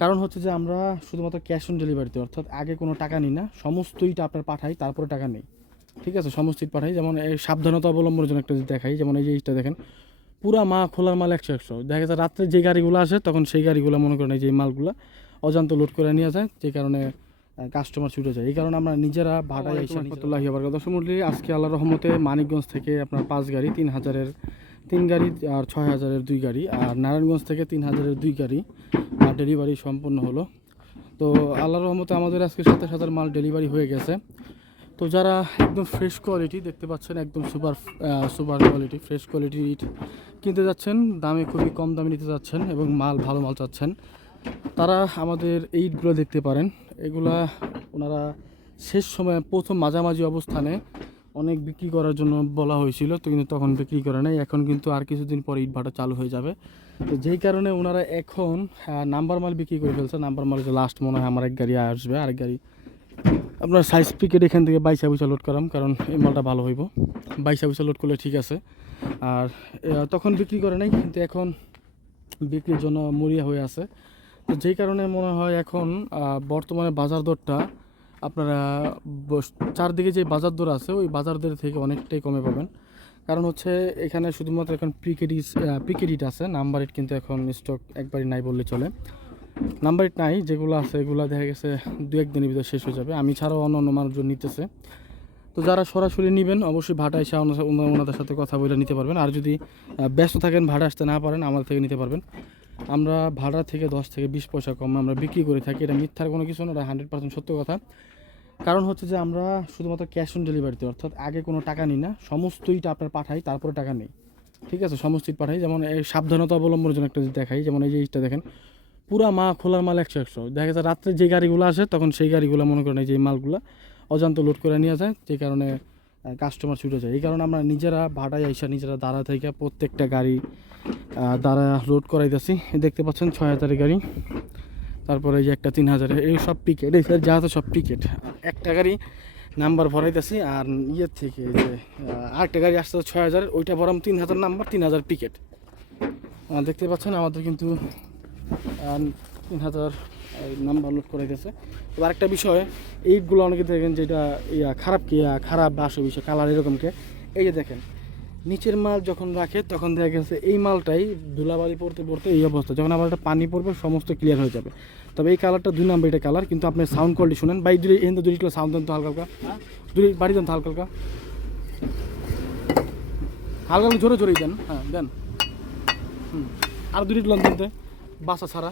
কারণ হচ্ছে যে আমরা শুধুমাত্র ক্যাশ অন ডেলিভারিতে, অর্থাৎ আগে কোনো টাকা নিই না, সমস্ত ইট আপনার পাঠাই, তারপরে টাকা নেই। ঠিক আছে, সমস্ত ইট পাঠাই। যেমন এই সাবধানতা অবলম্বনের জন্য একটা দেখাই, যেমন এই যে ইটটা দেখেন, পুরা খোলার মাল 100 দেখা যায় রাত্রে যে গাড়িগুলো আসে তখন সেই গাড়িগুলো মনে করেন এই যে মালগুলো অজান্ত লোড করে নিয়ে যায়, যে কারণে কাস্টমার ছুটে যায়। এই কারণে আমরা নিজেরা ভাড়ায় এসে রহমতুল্লাহি ওয়া বারাকাতুহু। দর্শক মণ্ডলী, আজকে আল্লাহর রহমতে মানিকগঞ্জ থেকে আপনার 5 গাড়ি, 3000-এর 3 গাড়ি আর 6000-এর 2 গাড়ি, আর নারায়ণগঞ্জ থেকে 3000-এর 2 গাড়ি ডেলিভারি সম্পন্ন হলো। তো আল্লাহর রহমতে আমাদের আজকে 27,000 মাল ডেলিভারি হয়ে গেছে। তো যারা একদম ফ্রেশ কোয়ালিটি দেখতে পাচ্ছেন, একদম সুপার কোয়ালিটি ফ্রেশ কোয়ালিটি ইট কিনতে যাচ্ছেন, দামে খুবই কম দামে নিতে যাচ্ছেন এবং ভালো মাল চাচ্ছেন, তারা আমাদের এই ইটগুলো দেখতে পারেন। এগুলা ওনারা শেষ সময়ে প্রথম মাঝামাঝি অবস্থানে অনেক বিক্রি করার জন্য বলা হয়েছিল, তো কিন্তু তখন বিক্রি করে নাই। এখন কিন্তু আর কিছুদিন পরে ইট ভাটা চালু হয়ে যাবে, তো যেই কারণে ওনারা এখন নাম্বার মাল বিক্রি করে ফেলছে। নাম্বার মাল যে লাস্ট মনে হয় আমার এক গাড়ি আসবে, আরেক গাড়ি আপনার সাইজ পিকেট এখান থেকে 22 লোড করাম, কারণ এই মালটা ভালো হইব। 22 লোড করলে ঠিক আছে। আর তখন বিক্রি করে নাই, কিন্তু এখন বিক্রির জন্য মরিয়া হয়ে আছে। তো যেই কারণে মনে হয় এখন বর্তমানে বাজার দরটা আপনারা চারদিকে যে বাজার দর আছে ওই বাজার দর থেকে অনেকটাই কমে পাবেন। কারণ হচ্ছে এখানে শুধুমাত্র এখন প্রিকেট ইট আছে, নাম্বার ইট কিন্তু এখন স্টক একবারই নাই বললে চলে। নাম্বার ইট নাই, যেগুলো আছে এগুলো দেখা গেছে 2-1 দিনের ভিতরে শেষ হয়ে যাবে। আমি ছাড়াও অন্য মানুষজন নিতেছে। তো যারা সরাসরি নেবেন অবশ্যই ভাড়া এসে ওনাদের সাথে কথা বলে নিতে পারবেন। আর যদি ব্যস্ত থাকেন, ভাড়া আসতে না পারেন, আমাদের থেকে নিতে পারবেন। আমরা ভাড়া থেকে 10 থেকে 20 পয়সা কম আমরা বিক্রি করে থাকি। এটা মিথ্যার কোনো কিছু না, এটা 100% সত্য কথা। কারণ হচ্ছে যে আমরা শুধুমাত্র ক্যাশ অন ডেলিভারিতে, অর্থাৎ আগে কোনো টাকা নিই না, সমস্ত ইট আপনার পাঠাই, তারপরে টাকা নেই। ঠিক আছে, সমস্ত ইট পাঠাই। যেমন এই সাবধানতা অবলম্বনের জন্য একটা দেখাই, যেমন এই যে ইটটা দেখেন, পুরা খোলার মাল 100 দেখা যায় রাত্রে যে গাড়িগুলো আসে তখন সেই গাড়িগুলো মনে করেন এই যে মালগুলো অজান্ত লোড করে নিয়ে যায়, যে কারণে কাস্টমার ছুটে যায়। এই কারণে আমরা নিজেরা ভাড়ায় আইসা নিজেরা দাঁড়া থেকে প্রত্যেকটা গাড়ি দ্বারা লোড করাইতেছি। দেখতে পাচ্ছেন 6000-এর গাড়ি, তারপরে এই যে একটা 3000, এই সব পিকেট, এই যা আছে সব পিকেট। একটা গাড়ি নাম্বার ভরাইতেছি, আর ইয়ের থেকে যে আরেকটা গাড়ি আসতে 6000, ওইটা ভরাম 3000 নাম্বার, 3000 পিকেট। দেখতে পাচ্ছেন আমাদের কিন্তু 3000 নাম্বার লোড করাইতেছে। তো আরেকটা বিষয়, এইটগুলো অনেকে দেখেন যেটা খারাপ বা আসে বিষয় কালার এরকমকে, এই যে দেখেন নিচের মাল যখন রাখে তখন দেখা গেছে এই মালটাই ধুলাবালি পড়তে পড়তে এই অবস্থা, যখন আবার একটা পানি পড়বে সমস্ত ক্লিয়ার হয়ে যাবে। তবে এই কালারটা 2 নাম্বার এটা কালার, কিন্তু আপনার সাউন্ড কোয়ালিটি শুনেন ভাই, এখানে 2 কিলো সাউন্ড দেন তো হালকা হালকা, বাড়ি দেন তো হালকা হালকা জোরে জোরেই দেন, হ্যাঁ দেন। আর 2 লিটার দেন বাসা ছাড়া।